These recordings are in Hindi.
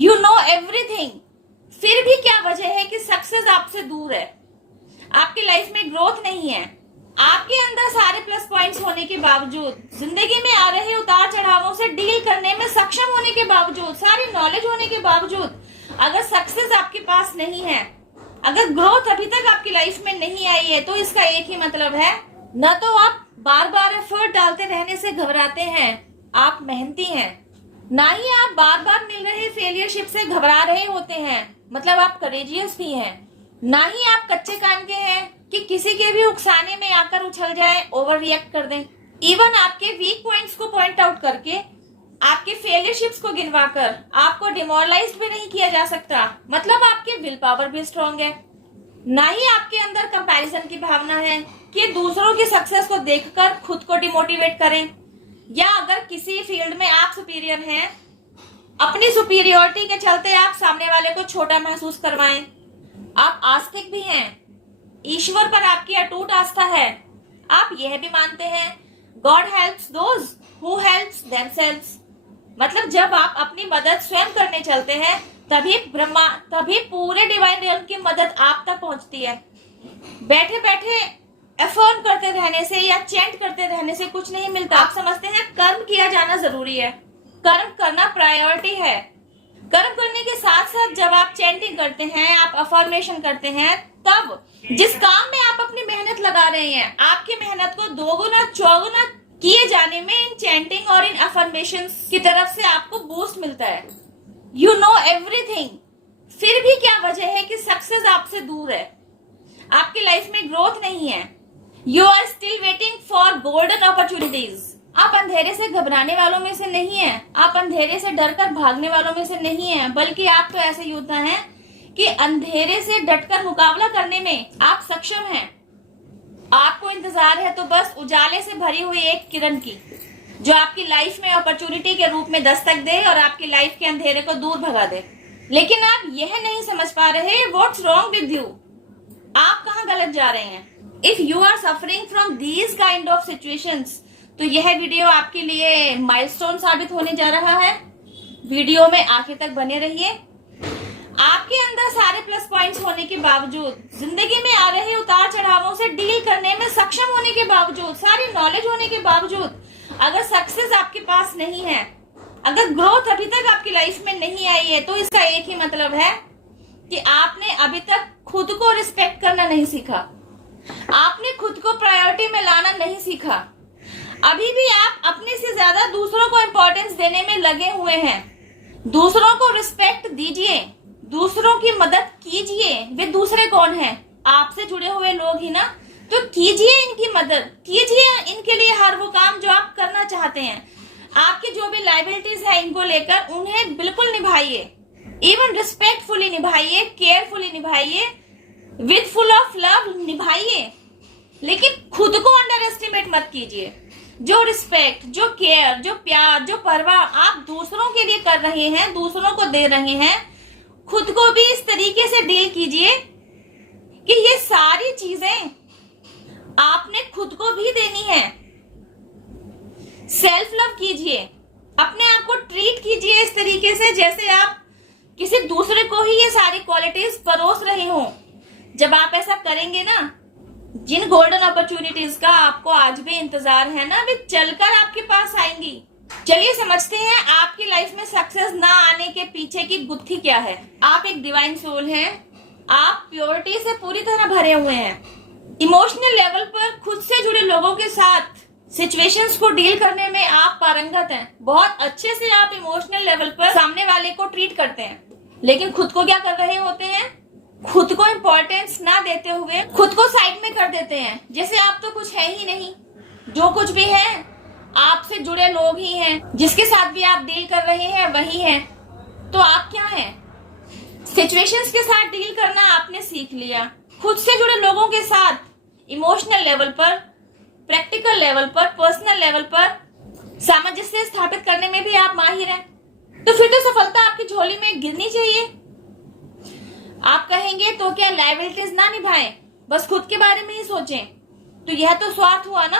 यू नो एवरीथिंग, फिर भी क्या वजह है कि सक्सेस आपसे दूर है? आपकी लाइफ में ग्रोथ नहीं है। आपके अंदर सारे प्लस पॉइंट्स होने के बावजूद, जिंदगी में आ रहे उतार चढ़ावों से डील करने में सक्षम होने के बावजूद, सारी नॉलेज होने के बावजूद, अगर सक्सेस आपके पास नहीं है, अगर ग्रोथ अभी तक आपकी लाइफ में नहीं आई है, तो इसका एक ही मतलब है, न तो आप बार बार एफर्ट डालते रहने से घबराते हैं, आप मेहनती हैं, ना ही आप बार बार मिल रहे फेलियरशिप से घबरा रहे होते हैं, मतलब आप करेजियस भी हैं, ना ही आप कच्चे कान के हैं कि किसी के भी उकसाने में आकर उछल जाए, ओवर रिएक्ट कर दें। इवन आपके वीक पॉइंट्स को पॉइंट आउट करके, आपके फेलियरशिप्स को गिनवाकर आपको डिमोरलाइज भी नहीं किया जा सकता, मतलब आपके विल पावर भी स्ट्रांग है। ना ही आपके अंदर कंपैरिजन की भावना है कि दूसरों की सक्सेस को देखकर खुद को डिमोटिवेट करें, या अगर किसी फील्ड में आप सुपीरियर हैं, अपनी सुपीरियोरिटी के चलते आप सामने वाले को छोटा महसूस करवाएं। आप आस्तिक भी हैं, ईश्वर पर आपकी अटूट आस्था है, आप यह भी मानते हैं God helps those who helps themselves, मतलब जब आप अपनी मदद स्वयं करने चलते हैं तभी पूरे डिवाइन रियल्म की मदद आप तक पहुंचती है। बैठे बैठे एफर्म करते रहने से या चैंट करते रहने से कुछ नहीं मिलता। आप समझते हैं कर्म किया जाना जरूरी है, कर्म करना प्रायोरिटी है। कर्म करने के साथ साथ जब आप चैंटिंग करते हैं, आप अफर्मेशन करते हैं, तब जिस काम में आप अपनी मेहनत लगा रहे हैं, आपकी मेहनत को दोगुना चौगुना किए जाने में इन चैंटिंग और इन अफर्मेशन की तरफ से आपको बूस्ट मिलता है। यू नो एवरीथिंग, फिर भी क्या वजह है कि सक्सेस आपसे दूर है? आपकी लाइफ में ग्रोथ नहीं है। You are still waiting for golden opportunities. आप अंधेरे से घबराने वालों में से नहीं हैं, आप अंधेरे से डरकर भागने वालों में से नहीं हैं, बल्कि आप तो ऐसे योद्धा हैं कि अंधेरे से डटकर मुकाबला करने में आप सक्षम हैं। आपको इंतजार है तो बस उजाले से भरी हुई एक किरण की, जो आपकी लाइफ में अपॉर्चुनिटी के रूप में दस्तक दे और आपकी लाइफ के अंधेरे को दूर भगा दे। लेकिन आप यह नहीं समझ पा रहे व्हाट्स रॉन्ग विद यू, आप कहाँ गलत जा रहे हैं। If you are suffering from these kind of situations, तो यह वीडियो आपके लिए माइलस्टोन साबित होने जा रहा है। वीडियो में आखिर तक बने रहिए। आपके अंदर सारे प्लस पॉइंट्स होने के बावजूद, जिंदगी में आ रहे उतार चढ़ावों से डील करने में सक्षम होने के बावजूद, सारी नॉलेज होने के बावजूद, अगर सक्सेस आपके पास नहीं है, अगर ग्रोथ अभी तक आपकी लाइफ में नहीं आई है, तो इसका एक ही मतलब है कि आपने अभी तक खुद को रिस्पेक्ट करना नहीं सीखा, आपने खुद को प्रायोरिटी में लाना नहीं सीखा। अभी भी आप अपने से ज्यादा दूसरों को इंपॉर्टेंस देने में लगे हुए हैं। दूसरों को रिस्पेक्ट दीजिए, दूसरों की मदद कीजिए। वे दूसरे कौन हैं? आपसे जुड़े हुए लोग ही ना, तो कीजिए इनकी मदद, कीजिए इनके लिए हर वो काम जो आप करना चाहते हैं। आपकी जो भी लायबिलिटीज है इनको लेकर उन्हें बिल्कुल निभाइए, इवन रिस्पेक्टफुली निभाइए, केयरफुली निभाइए, विद फुल ऑफ लव निभाइए, लेकिन खुद को अंडर एस्टिमेट मत कीजिए। जो रिस्पेक्ट, जो केयर, जो प्यार, जो परवाह आप दूसरों के लिए कर रहे हैं, दूसरों को दे रहे हैं, खुद को भी इस तरीके से डील कीजिए कि ये सारी चीजें आपने खुद को भी देनी है। सेल्फ लव कीजिए, अपने आप को ट्रीट कीजिए इस तरीके से जैसे आप किसी दूसरे को ही ये सारी क्वालिटीज परोस रहे हो। जब आप ऐसा करेंगे ना, जिन गोल्डन अपॉर्चुनिटीज का आपको आज भी इंतजार है ना, वे चलकर आपके पास आएंगी। चलिए समझते हैं आपकी लाइफ में सक्सेस ना आने के पीछे की गुत्थी क्या है। आप एक डिवाइन सोल हैं, आप प्योरिटी से पूरी तरह भरे हुए हैं। इमोशनल लेवल पर खुद से जुड़े लोगों के साथ सिचुएशंस को डील करने में आप पारंगत हैं। बहुत अच्छे से आप इमोशनल लेवल पर सामने वाले को ट्रीट करते हैं, लेकिन खुद को क्या कर रहे होते हैं? खुद को इम्पोर्टेंस ना देते हुए खुद को साइड में कर देते हैं, जैसे आप तो कुछ है ही नहीं। जो कुछ भी है आपसे जुड़े लोग ही हैं, जिसके साथ भी आप डील कर रहे हैं वही हैं। तो आप क्या हैं? सिचुएशंस के साथ डील करना आपने सीख लिया, खुद से जुड़े लोगों के साथ इमोशनल लेवल पर, प्रैक्टिकल लेवल पर, पर्सनल लेवल पर सामंजस्य स्थापित करने में भी आप माहिर हैं। तो फिर तो सफलता आपकी झोली में गिरनी चाहिए। आप कहेंगे तो क्या लायबिलिटीज ना निभाएं, बस खुद के बारे में ही सोचें, तो यह तो स्वार्थ हुआ ना।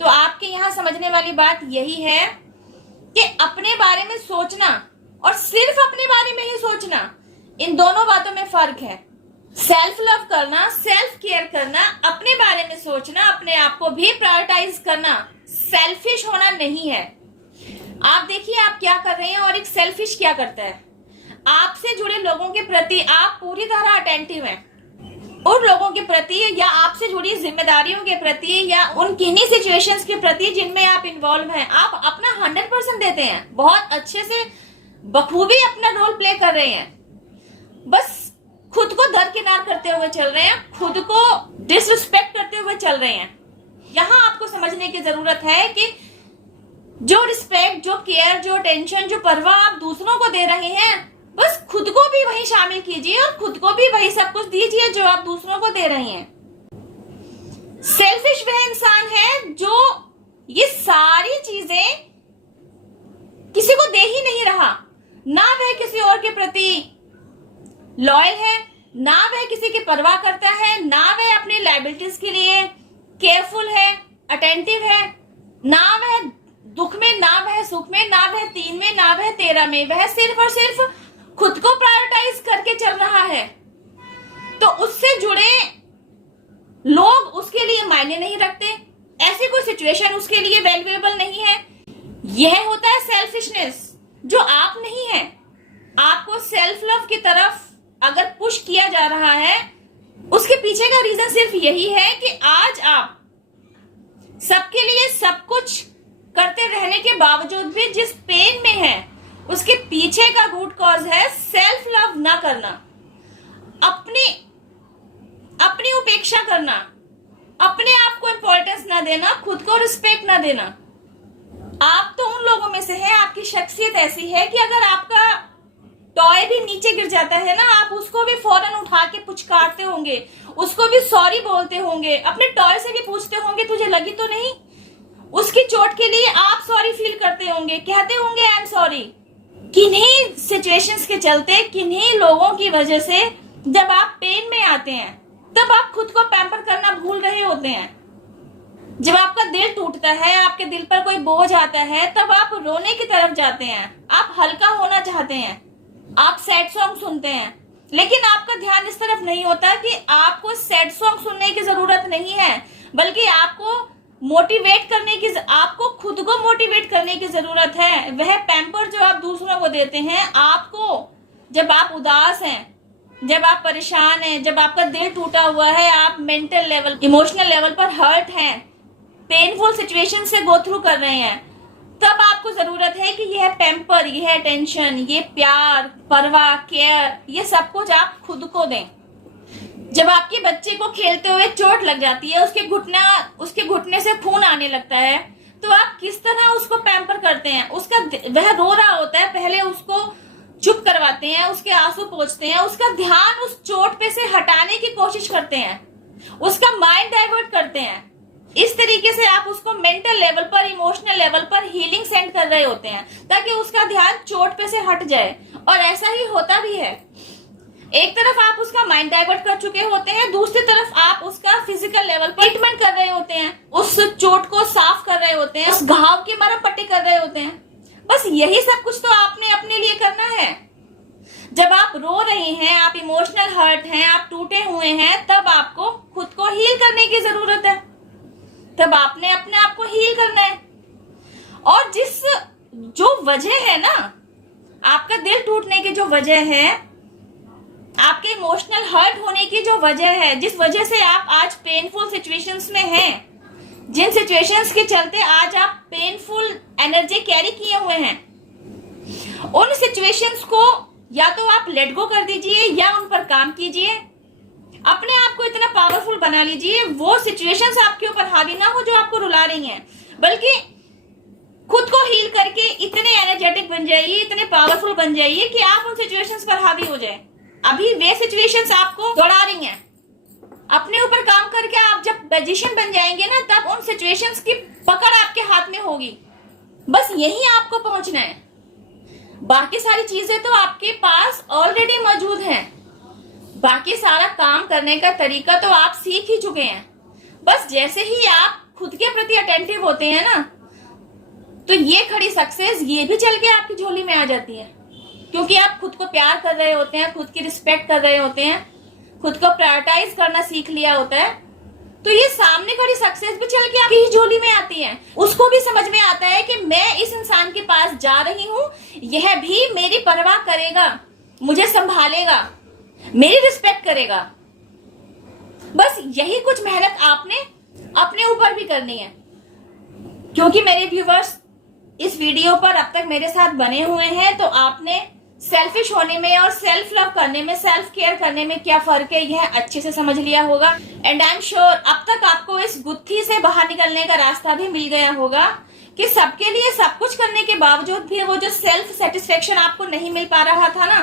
तो आपके यहाँ समझने वाली बात यही है कि अपने बारे में सोचना और सिर्फ में ही सोचना, इन दोनों बातों में फर्क है। सेल्फ लव करना, सेल्फ केयर करना, अपने बारे में सोचना, अपने आप को भी प्रायोरिटाइज करना, सेल्फिश होना नहीं है। आप देखिए आप क्या कर रहे हैं और एक सेल्फिश क्या करता है। आपसे जुड़े लोगों के प्रति आप पूरी तरह अटेंटिव हैं, उन लोगों के प्रति या आपसे जुड़ी जिम्मेदारियों के प्रति या उन किन्हीं सिचुएशंस के प्रति जिनमें आप इन्वॉल्व हैं, आप अपना 100% देते हैं, बहुत अच्छे से बखूबी अपना रोल प्ले कर रहे हैं। बस खुद को दरकिनार करते हुए चल रहे हैं, खुद को डिसरिस्पेक्ट करते हुए चल रहे हैं। यहां आपको समझने की जरूरत है कि जो रिस्पेक्ट, जो केयर, जो टेंशन, जो परवाह आप दूसरों को दे रहे हैं, बस खुद को भी वही शामिल कीजिए और खुद को भी वही सब कुछ दीजिए जो आप दूसरों को दे रहे हैं। सेल्फिश वह इंसान है जो ये सारी चीजें किसी को दे ही नहीं रहा। ना वह किसी और के प्रति लॉयल है, ना वह किसी की परवाह करता है, ना वह अपनी लायबिलिटीज के लिए केयरफुल है, अटेंटिव है, ना वह दुख में, ना वह सुख में, ना वह 3 में, ना वह 13 में। वह सिर्फ और सिर्फ खुद को प्रायोरिटाइज करके चल रहा है। तो उससे जुड़े लोग उसके लिए मायने नहीं रखते, ऐसी कोई सिचुएशन उसके लिए वैल्यूएबल नहीं है। यह होता है सेल्फिशनेस, जो आप नहीं है। आपको सेल्फ लव की तरफ अगर पुश किया जा रहा है, उसके पीछे का रीजन सिर्फ यही है कि आज आप सबके लिए सब कुछ करते रहने के बावजूद भी जिस पेन में है, उसके पीछे का रूट कॉज है सेल्फ लव ना करना, अपनी उपेक्षा करना, अपने आप को इंपॉर्टेंस ना देना, खुद को रिस्पेक्ट ना देना। आप तो उन लोगों में से हैं, आपकी शख्सियत ऐसी है कि अगर आपका टॉय भी नीचे गिर जाता है ना, आप उसको भी फौरन उठा के पुचकारते होंगे, उसको भी सॉरी बोलते होंगे, अपने टॉय से भी पूछते होंगे तुझे लगी तो नहीं। उसकी चोट के लिए आप सॉरी फील करते होंगे, कहते होंगे आई एम सॉरी। किन्हीं सिचुएशंस के चलते, किन्हीं लोगों की वजह से जब आप पेन में आते हैं, तब आप खुद को पैम्पर करना भूल रहे होते हैं। जब आपका दिल टूटता है, आपके दिल पर कोई बोझ आता है, तब आप रोने की तरफ जाते हैं, आप हल्का होना चाहते हैं, आप सैड सॉन्ग सुनते हैं। लेकिन आपका ध्यान इस तरफ नहीं होता कि आपको सैड सॉन्ग सुनने की जरूरत नहीं है, बल्कि आपको मोटिवेट करने की, आपको खुद को मोटिवेट करने की जरूरत है। वह पैम्पर जो आप दूसरों को देते हैं, आपको जब आप उदास हैं, जब आप परेशान हैं, जब आपका दिल टूटा हुआ है, आप मेंटल लेवल, इमोशनल लेवल पर हर्ट हैं, पेनफुल सिचुएशन से गो थ्रू कर रहे हैं, तब आपको जरूरत है कि यह पैम्पर, यह टेंशन, ये प्यार, परवाह, केयर, ये सब कुछ आप खुद को दें। जब आपके बच्चे को खेलते हुए चोट लग जाती है, उसके घुटने से खून आने लगता है, तो आप किस तरह उसको पैम्पर करते हैं। वह रो रहा होता है, पहले उसको चुप करवाते हैं, उसके आंसू पोंछते हैं, उसका ध्यान उस चोट पे से हटाने की कोशिश करते हैं, उसका माइंड डाइवर्ट करते हैं। इस तरीके से आप उसको मेंटल लेवल पर, इमोशनल लेवल पर हीलिंग सेंड कर रहे होते हैं, ताकि उसका ध्यान चोट पे से हट जाए। और ऐसा ही होता भी है। एक तरफ आप उसका माइंड डाइवर्ट कर चुके होते हैं, दूसरी तरफ आप उसका फिजिकल लेवल पर ट्रीटमेंट कर रहे होते हैं, उस चोट को साफ कर रहे होते हैं, उस घाव की मरहम पट्टी कर रहे होते हैं। बस यही सब कुछ तो आपने अपने लिए करना है। जब आप रो रहे हैं, आप इमोशनल हर्ट हैं, आप टूटे हुए हैं, तब आपको खुद को हील करने की जरूरत है, तब आपने अपने आप को हील करना है। और जो वजह है ना, आपका दिल टूटने की जो वजह है, आपके इमोशनल हर्ट होने की जो वजह है, जिस वजह से आप आज पेनफुल सिचुएशंस में हैं, जिन सिचुएशंस के चलते आज आप पेनफुल एनर्जी कैरी किए हुए हैं, उन सिचुएशंस को या तो आप लेट गो कर दीजिए या उन पर काम कीजिए। अपने आप को इतना पावरफुल बना लीजिए, वो सिचुएशंस आपके ऊपर हावी ना हो जो आपको रुला रही हैं, बल्कि खुद को हील करके इतने एनर्जेटिक बन जाइए, इतने पावरफुल बन जाइए कि आप उन सिचुएशंस पर हावी हो जाए। अभी वे सिचुएशंस आपको दौड़ा रही हैं, अपने ऊपर काम करके आप जब मैजिशियन बन जाएंगे ना, तब उन सिचुएशंस की पकड़ आपके हाथ में होगी। बस यही आपको पहुंचना है। बाकी सारी चीजें तो आपके पास ऑलरेडी मौजूद हैं, बाकी सारा काम करने का तरीका तो आप सीख ही चुके हैं। बस जैसे ही आप खुद के प्रति अटेंटिव होते हैं ना, तो ये खड़ी सक्सेस ये भी चल के आपकी झोली में आ जाती है। क्योंकि आप खुद को प्यार कर रहे होते हैं, खुद की रिस्पेक्ट कर रहे होते हैं, खुद को प्रायोरिटाइज करना सीख लिया होता है। तो ये सामने खड़ी सक्सेस भी चल के आपकी ही झोली में आती है। उसको भी समझ में आता है कि मैं इस इंसान के पास जा रही हूं, यह भी मेरी परवाह करेगा, मुझे संभालेगा, मेरी रिस्पेक्ट करेगा। बस यही कुछ मेहनत आपने अपने ऊपर भी करनी है। क्योंकि मेरे व्यूवर्स इस वीडियो पर अब तक मेरे साथ बने हुए हैं, तो आपने सेल्फिश होने में और सेल्फ लव करने में, सेल्फ केयर करने में क्या फर्क है, यह अच्छे से समझ लिया होगा। एंड आई एम श्योर अब तक आपको इस गुत्थी से बाहर निकलने का रास्ता भी मिल गया होगा कि सबके लिए सब कुछ करने के बावजूद भी वो जो सेल्फ सेटिस्फेक्शन आपको नहीं मिल पा रहा था ना,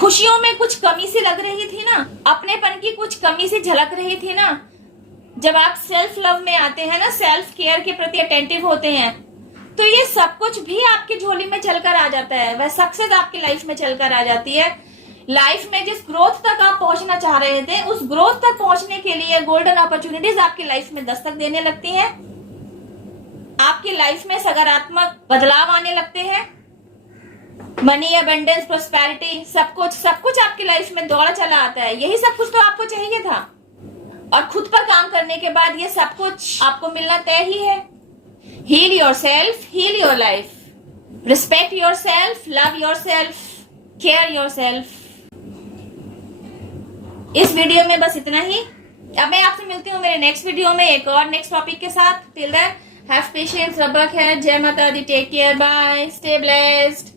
खुशियों में कुछ कमी सी लग रही थी ना, अपनेपन की कुछ कमी सी झलक रही थी ना, जब आप सेल्फ लव में आते हैं ना, सेल्फ केयर के प्रति अटेंटिव होते हैं, तो ये सब कुछ भी आपकी झोली में चलकर आ जाता है। वह सक्सेस आपकी लाइफ में चलकर आ जाती है। लाइफ में जिस ग्रोथ तक आप पहुंचना चाह रहे थे, उस ग्रोथ तक पहुंचने के लिए गोल्डन अपॉर्चुनिटीज आपकी लाइफ में दस्तक देने लगती हैं। आपकी लाइफ में सकारात्मक बदलाव आने लगते हैं। मनी, अबंडेंस, प्रोस्पेरिटी, सब कुछ आपकी लाइफ में दौड़ चला आता है। यही सब कुछ तो आपको चाहिए था, और खुद पर काम करने के बाद ये सब कुछ आपको मिलना तय ही है। Heal yourself, heal your life. Respect yourself, love yourself, care yourself. इस वीडियो में बस इतना ही। अब मैं आपसे मिलती हूँ मेरे नेक्स्ट वीडियो में एक और नेक्स्ट टॉपिक के साथ। टिल देन, हैव पेशेंस, रब खैर, जय माता दी, take care, bye, stay blessed.